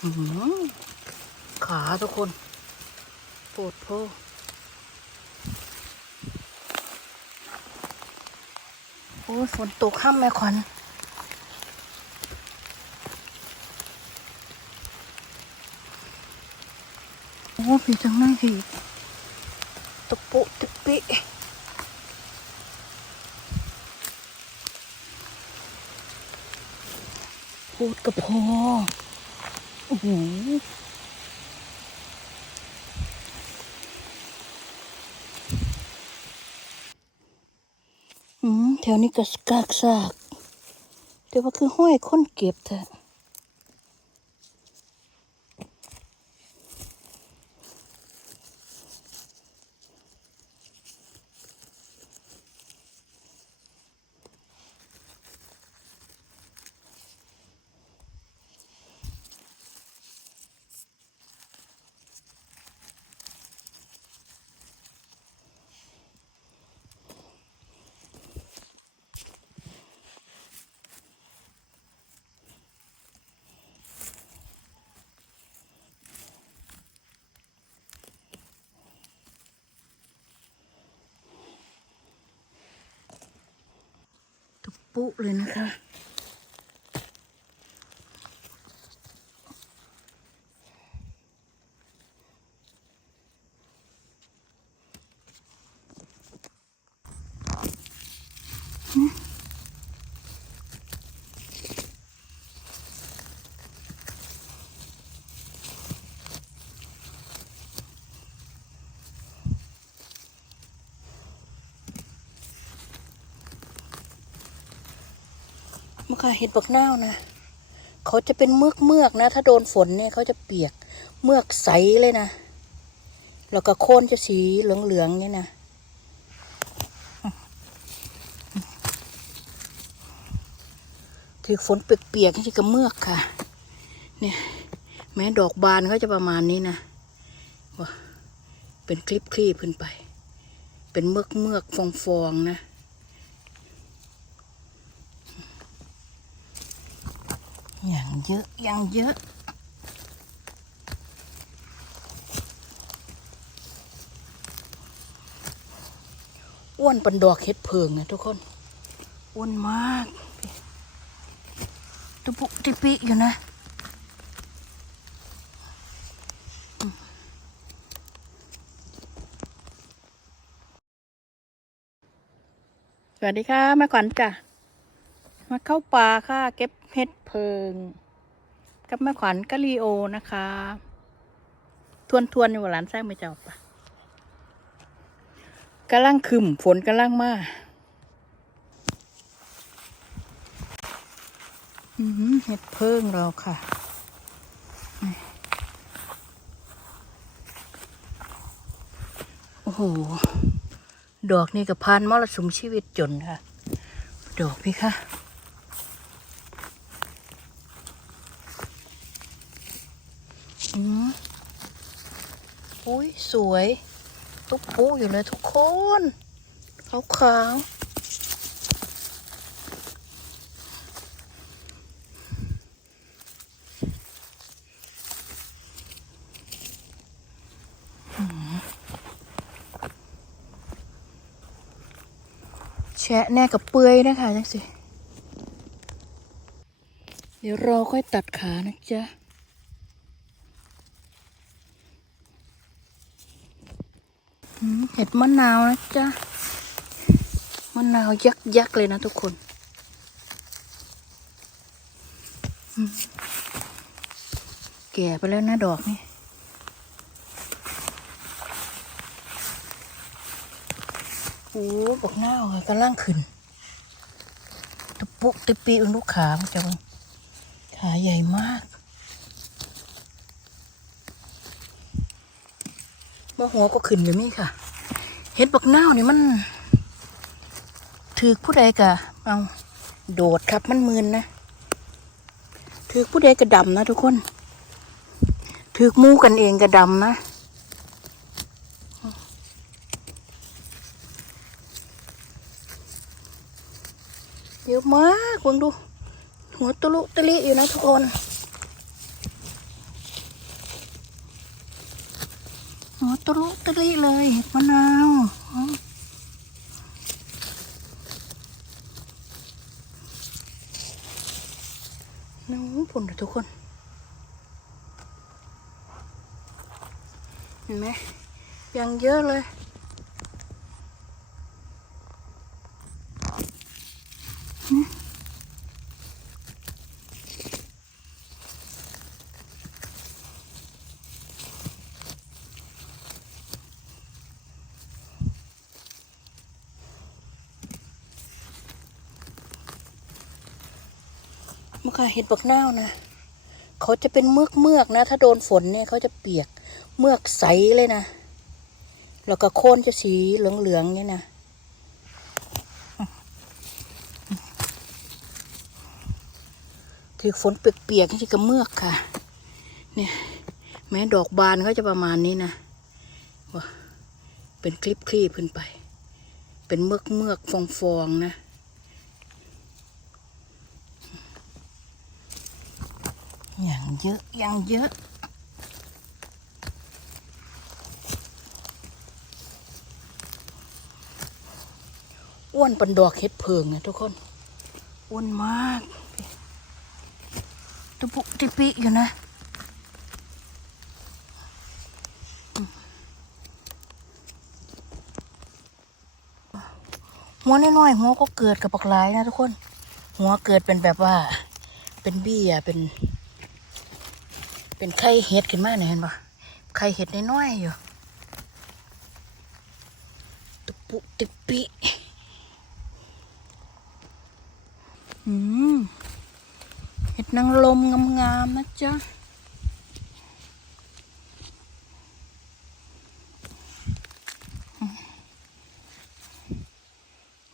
ขาทุกคนปวดโพโอ้ฝนตกข้ามแม่ขวัญโอ้พี่จังนั่ผีตะปุตะปิพูดกับพอ โอ้โหอืมแถวนี้ก็สกากซาก แต่ว่าคือห้อยค้นเก็บเถอะ ปุเลยนะคะ ค่ะเห็ดบักนาวนะเขาจะเป็นเมือกเมือกนะ ถ้าโดนฝนเนี่ยเขาจะเปียกเมือกใสเลยนะ แล้วก็โคนจะสีเหลืองๆเนี่ยนะถือฝนเปียกๆนี่ก็เมือกค่ะ เนี่ย แม้ดอกบานเขาจะประมาณนี้นะว่าเป็นคลิปคลีบขึ้นไป เป็นเมือกเมือกฟองฟองๆนะ อย่าง เยอะอย่างเยอะ อ้วนปันดอกเห็ดเพิงนะทุกคน อ้วนมากตุปุติปิอยู่นะสวัสดีค่ะแม่ขวัญจ้ะ มาเข้าป่าค่ะ เก็บเห็ดเพิง กับแม่ขวัญกะลีโอนะคะ ทวนทวนๆอยู่ว่าหลานแซงไม่เจ้าปะกำลังคึมฝนกำลังมาอือหือเห็ดเพิ่งเราค่ะโอ้โห ดอกนี่กับพานมรสุมชีวิตจนค่ะ ดอกพี่ค่ะ อืม อุ้ยสวย ตุ๊กปูอยู่เลยทุกคนขาวขาวแชะแน่กับเปื่อยนะคะจังสิ เดี๋ยวรอค่อยตัดขานะจ๊ะ อืม เห็ดมะนาวนะจ๊ะ มะนาวยักษ์ยักษ์เลยนะทุกคน แก่ไปแล้วนะดอกนี่โอ้บอกหน้าวกำลังขึ้นตะปุกตะปีอุนลูกขามันจะเบิ่งขาใหญ่มาก มาหัวก็ขึ้นแบบนี้ค่ะ เห็ดบักนาวนี่มัน ถือผู้ใดกะเอาโดดครับมันมืนนะ ถือผู้ใดกระดำนะทุกคน ถือมูกันเองกระดำนะเยอะมากเบิ่งดู หัวตุลุตะลิอยู่นะทุกคน อ๋อ ตุลุตรีเลยเห็ดมะนาวอ๋อน้องผลทุกคนเห็นไหมยังเยอะเลย ค่ะเห็ดบักนาวนะเขาจะเป็นเมือกเมือกนะ ถ้าโดนฝนเนี่ยเขาจะเปียกเมือกใสเลยนะ แล้วก็โคนจะสีเหลืองๆเนี่ยนะถือฝนเปียกๆที่กระเมือกค่ะ เนี่ยแม้ดอกบานเขาจะประมาณนี้นะว่าเป็นคลิปคลีบขึ้นไป เป็นเมือกเมือกฟองฟองๆนะ อย่างเยอะอย่างเยอะ อ้วนปันดอกเห็ดเพิงนะทุกคน อ้วนมากตุปุติปิอยู่นะหัวน้อยๆหัวก็เกิดกับปลากหลายนะทุกคน หัวเกิดเป็นแบบว่า เป็นเบี้ยเป็น เป็นไข่เห็ดขึ้นมาเนี่ยเห็นปะไข่เห็ดน้อยๆอยู่ตุปุติปิอืมเห็ดนางลมงามๆนะจ๊ะ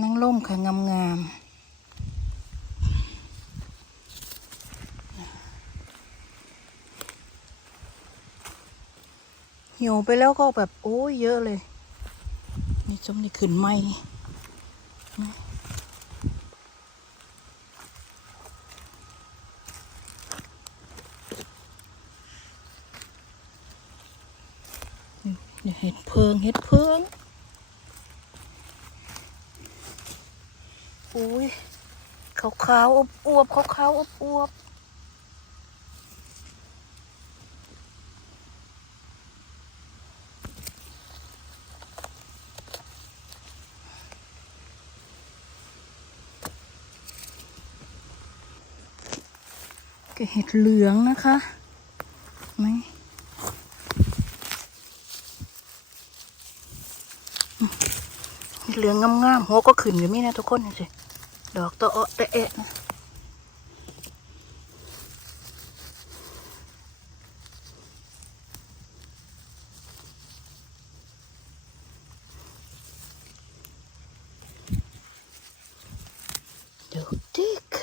นางลมค่ะงามๆ หี่ยวไปแล้วก็แบบโอ้ยเยอะเลย นี่ส้มนี่ขึ้นไหมนะนี่เห็ดเพิงเห็ดเพิงอุ้ยขาวๆอวบขาวขาวๆอวบ ก็เห็ดเหลืองนะคะไหมเห็ดเหลืองงามๆหัวก็ขึ้นอยู่นี่นะทุกคนเลยสิดอกตะเอะตะเอะนะดูดิก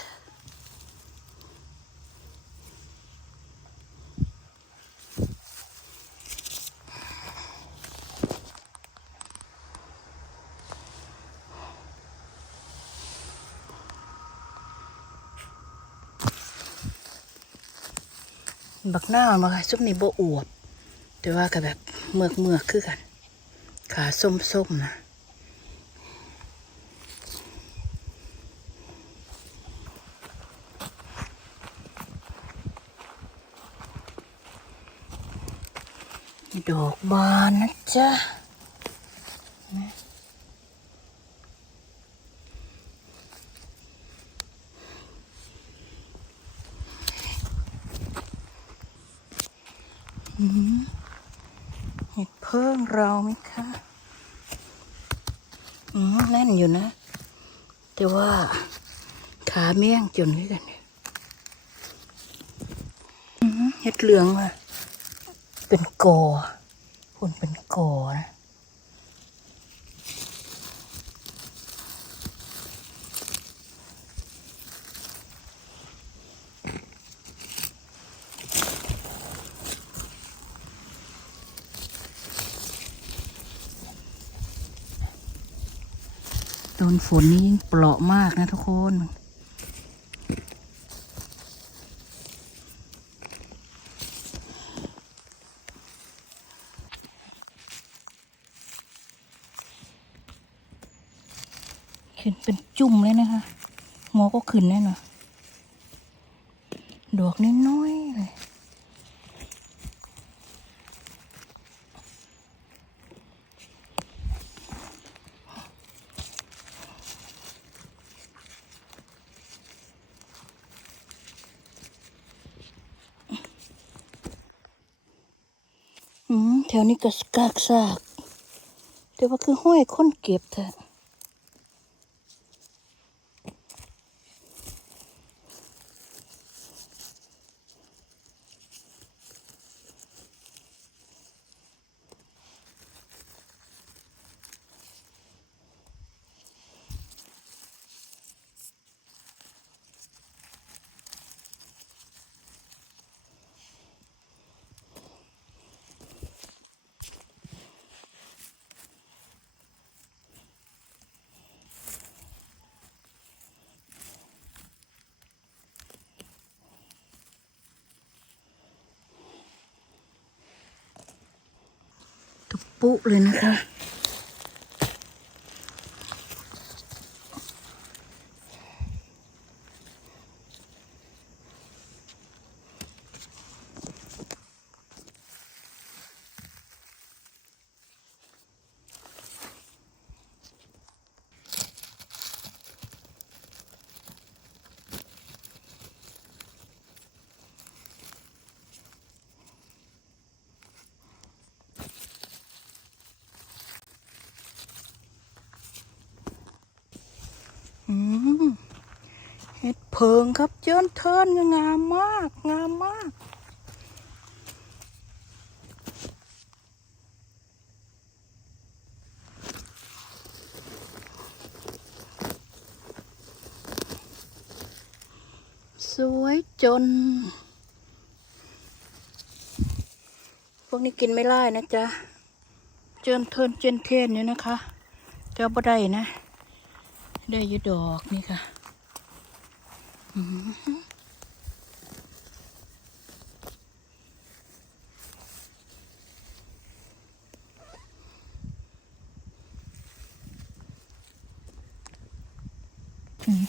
บักหน้ามาค่ะซุปนี่โบอวบ แต่ว่าก็แบบเมือกเมือกคือกัน ขาส้มส้มนะดอกบานนะจ๊ะ เห็ดเพิ่งเราไหมคะอืมแน่นอยู่นะ แต่ว่าขาเมี่ยงจนนี่กันเนี่ยเห็ดเหลืองอะ เป็นกอคุณเป็นกอนะ นฝนนี่ยิ่งเปราะมากนะทุกคน ขึ้นเป็นจุ่มเลยนะคะงอก็ขึ้นแน่นอนดอกน้อยๆเลย ถวนี้ก็สกากซาก แต่ว่าคือห้อยคนเก็บแท้ตะ ปุเลยนะคะ อืม เพิงครับเจิ้นเทินงามมาก งามมากสวยจน พวกนี้กินไม่ได้นะจ๊ะ เจินเทินเจนเทนเนี่ยนะคะ เจ้าบ่ได้นะ ได้ยุดอกนี่ค่ะ แ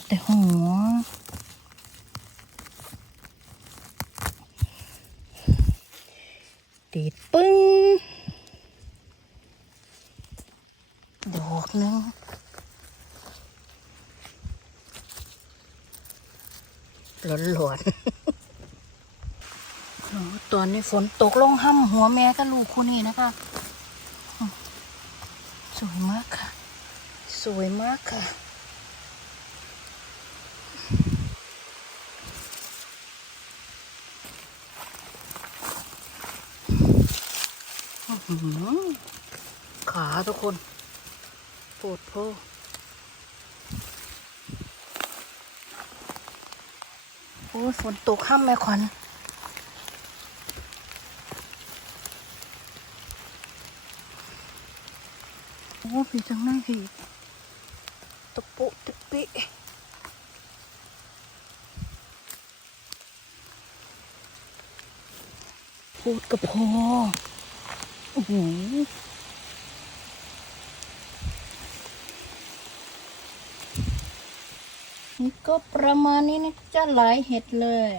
ต่หัวติดปึ้งดอกหนึง หลอนหลอนๆโอ้ตอนนี้ฝนตกลงห้ำหัวแม่กับลูกคู่นี้นะคะอืมสวยมากค่ะ สวยมากค่ะอื้อหือขาทุกคนปวดโพ อ้ฝนตกห้ามแม่ขวัญโอ้พี่จังนั่งพี่ตะปุตะปิพูดกับพอโอ้โห ก็ประมาณนี้นะจะหลายเห็ดเลย